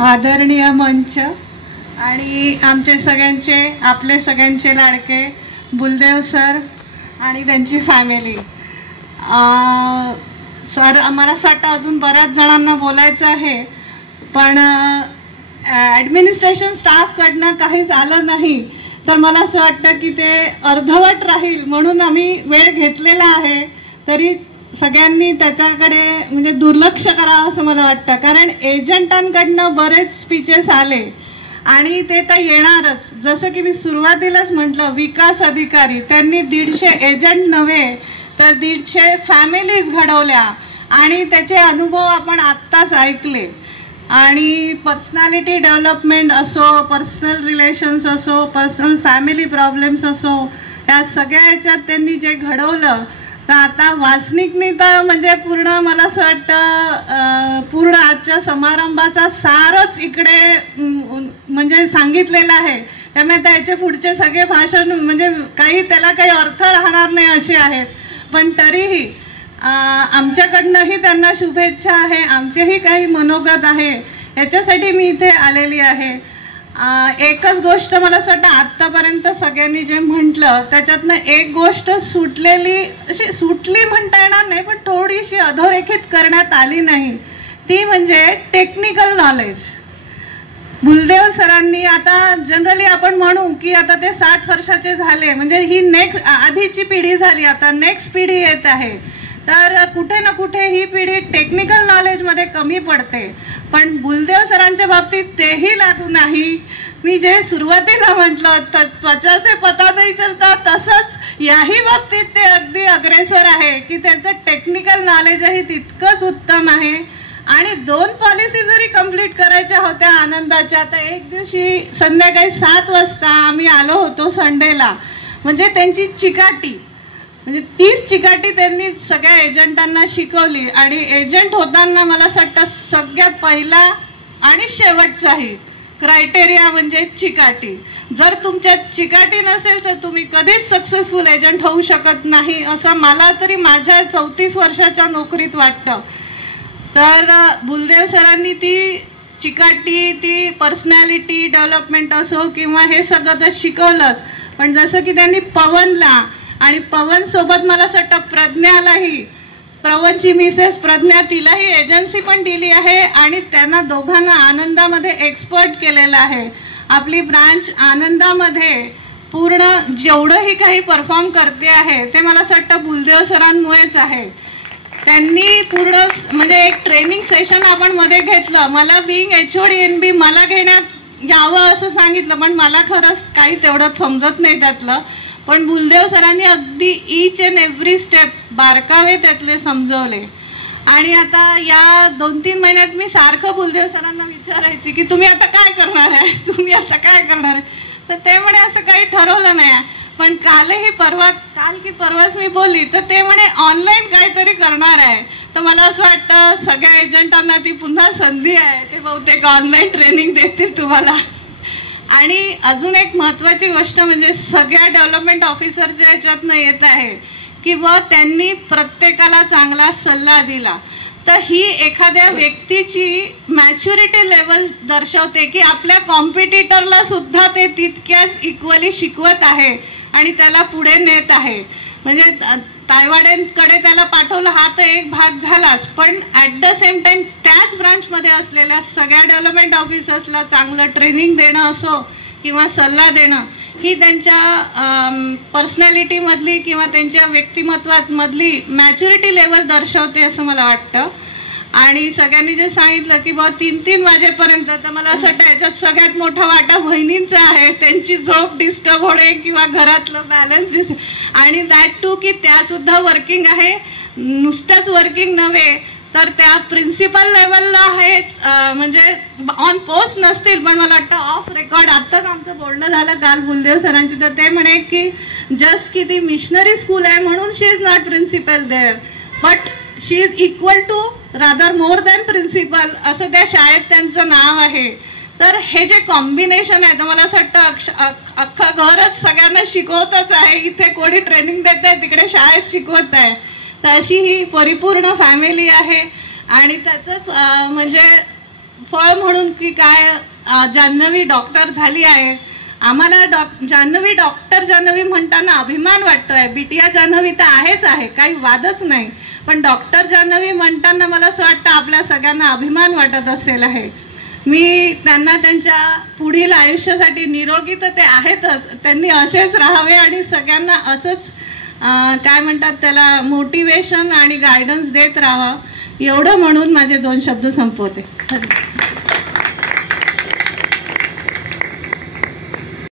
आदरणीय मंच आणि आमचे सगळ्यांचे आपले सगळ्यांचे लाडके बुलदेव सर आणि त्यांची फॅमिली. सर आम्हाला असं अजून बऱ्याच जणांना बोलायचं आहे, पण ॲडमिनिस्ट्रेशन स्टाफकडनं काही झालं नाही तर मला असं वाटतं की ते अर्धवट राहील, म्हणून आम्ही वेळ घेतलेला आहे. तरी सगळ्यांनी त्याच्याकडे म्हणजे दुर्लक्ष करावं असं मला वाटतं, कारण एजंटांकडनं बरेच स्पीचेस आले आणि ते तर येणारच. जसं की मी सुरुवातीलाच म्हटलं, विकास अधिकारी त्यांनी 150 एजंट नव्हे तर 150 फॅमिलीज घडवल्या आणि त्याचे अनुभव आपण आत्ताच ऐकले. आणि पर्सनॅलिटी डेव्हलपमेंट असो, पर्सनल रिलेशन्स असो, पर्सनल फॅमिली प्रॉब्लेम्स असो, या सगळ्या ह्याच्यात त्यांनी जे घडवलं, तर आता वासनिकनी तर म्हणजे पूर्ण मला असं वाटतं पूर्ण आजच्या समारंभाचा सारच इकडे म्हणजे सांगितलेला आहे. त्यामुळे त्याचे पुढचे सगळे भाषण म्हणजे त्याला काही अर्थ राहणार नाही असे आहेत. पण तरीही आमच्याकडनंही त्यांना शुभेच्छा आहे, आमचेही काही मनोगत आहे, याच्यासाठी मी इथे आलेली आहे. एकच गोष्ट मला असं वाटतं आत्तापर्यंत सगळ्यांनी जे म्हटलं त्याच्यातनं एक गोष्ट सुटली म्हणता येणार नाही, पण थोडीशी अधोरेखित करण्यात आली नाही. ती म्हणजे टेक्निकल नॉलेज. बुलदेव सरांनी आता जनरली आपण म्हणू की आता ते 60 वर्षाचे झाले, म्हणजे ही नेक्स्ट आधीची पिढी झाली, आता नेक्स्ट पिढी येत आहे. तर कुठे ना कुठे ही पिढी टेक्निकल नॉलेजमध्ये कमी पडते. पण बुलदेव सरांच्या बाबतीत तेही लागू नाही. मी जे सुरुवातीला म्हटलं त्वचा से पता नाही चलता, तसंच याही बाबतीत ते अगदी अग्रेसर आहे की त्याचं टेक्निकल नॉलेजही तितकंच उत्तम आहे. आणि 2 पॉलिसी जरी कंप्लीट करायच्या होत्या आनंदाच्या, तर एक दिवशी संध्याकाळी 7 वाजता आम्ही आलो होतो संडेला, म्हणजे त्यांची चिकाटी म्हणजे 30 चिकाटी त्यांनी सगळ्या एजंटांना शिकवली. आणि एजंट होताना मला असं वाटतं सगळ्यात पहिला आणि शेवटचाही क्रायटेरिया म्हणजे चिकाटी. जर तुमच्यात चिकाटी नसेल तर तुम्ही कधीच सक्सेसफुल एजंट होऊ शकत नाही, असं मला तरी माझ्या 34 वर्षाच्या नोकरीत वाटतं. तर बुलदेव सरांनी ती चिकाटी, ती पर्सनॅलिटी डेव्हलपमेंट असो किंवा हे सगळं तर शिकवलंच, पण जसं की त्यांनी पवनला आणि पवन सोबत मला असं वाटतं प्रज्ञालाही, पवनची मिसेस प्रज्ञा, तिलाही एजन्सी पण दिली आहे आणि त्यांना दोघांना आनंदामध्ये एक्सपर्ट केलेलं आहे. आपली ब्रांच आनंदामध्ये पूर्ण जेवढंही काही परफॉर्म करते आहे ते मला असं वाटतं बुलदेव सरांमुळेच आहे. त्यांनी पूर्ण म्हणजे एक ट्रेनिंग सेशन आपण मध्ये घेतलं. मला बीइंग HOD NB मला घेण्यात यावं असं सांगितलं, पण मला खरंच काही तेवढं समजत नाही त्यातलं. पण बुलदेव सरांनी अगदी ईच अँड एव्हरी स्टेप बारकावे त्यातले समजवले. आणि आता या 2-3 महिन्यात मी सारखं बुलदेव सरांना विचारायची की तुम्ही आता काय करणार आहे, तुम्ही आता काय करणार आहे. तर ते म्हणे असं काही ठरवलं नाही. पण काल की परवाच मी बोलली तर ते म्हणे ऑनलाईन काहीतरी करणार आहे. तर मला असं वाटतं सगळ्या एजंटांना ती पुन्हा संधी आहे, ते बहुतेक ऑनलाईन ट्रेनिंग देतील तुम्हाला. आणि अजून एक महत्त्वाची गोष्ट म्हणजे सगळ्या डेव्हलपमेंट ऑफिसरच्या ह्याच्यातनं येत आहे की त्यांनी प्रत्येकाला चांगला सल्ला दिला. तर ही एखाद्या व्यक्तीची मॅच्युरिटी लेवल दर्शवते की आपल्या कॉम्पिटिटरला सुद्धा ते तितक्याच इक्वली शिकवत आहे आणि त्याला पुढे नेत आहे. म्हणजे तायवाड्यांकडे त्याला पाठवलं हा तर एक भाग झालाच, पण ॲट द सेम टाइम त्याच ब्रांचमध्ये असलेल्या सगळ्या डेव्हलपमेंट ऑफिसर्सला चांगलं ट्रेनिंग देणं असो किंवा सल्ला देणं, ही त्यांच्या पर्सनॅलिटीमधली किंवा त्यांच्या व्यक्तिमत्वामधली मॅच्युरिटी लेवल दर्शवते असं मला वाटतं. आणि सगळ्यांनी जे सांगितलं की 3-3 वाजेपर्यंत, तर मला असं वाटतं याच्यात सगळ्यात मोठा वाटा बहिणींचा आहे. त्यांची झोप डिस्टर्ब होणे किंवा घरातलं बॅलन्स आणि दॅट टू की त्यासुद्धा वर्किंग आहे. नुसत्याच वर्किंग नव्हे तर त्या प्रिन्सिपल लेवलला आहेत, म्हणजे ऑन पोस्ट नसतील पण मला वाटतं ऑफ रेकॉर्ड आत्ताच आमचं बोलणं झालं काल बुलदेव सरांची, तर ते म्हणे की जस्ट की ती मिशनरी स्कूल आहे म्हणून she is not principal there, but she is equal to rather more than principal असं त्या शाळेत त्यांचं नाव आहे. तर हे जे कॉम्बिनेशन आहे तर मला असं वाटतं अख्खं घरच सगळ्यांना शिकवतच आहे. इथे कोणी ट्रेनिंग देत आहे, तिकडे शाळेत शिकवत आहे. तर अशी ही परिपूर्ण फॅमिली आहे. आणि त्याचंच म्हणजे फळ म्हणून की काय जान्हवी डॉक्टर झाली आहे. आम्हाला जान्हवी डॉक्टर जान्हवी म्हणताना अभिमान वाटतोय. बिटिया जान्हवी तर आहेच आहे, काही वादच नाही, पण डॉक्टर जान्हवी म्हणताना मला असं वाटतं आपल्या सगळ्यांना अभिमान वाटत असेल आहे. मी त्यांना त्यांच्या पुढील आयुष्यासाठी निरोगी तर ते आहेतच, त्यांनी असेच राहावे आणि सगळ्यांना असंच काय म्हणतात त्याला मोटिवेशन आणि गायडन्स देत राहावं एवढं म्हणून माझे 2 शब्द संपवते.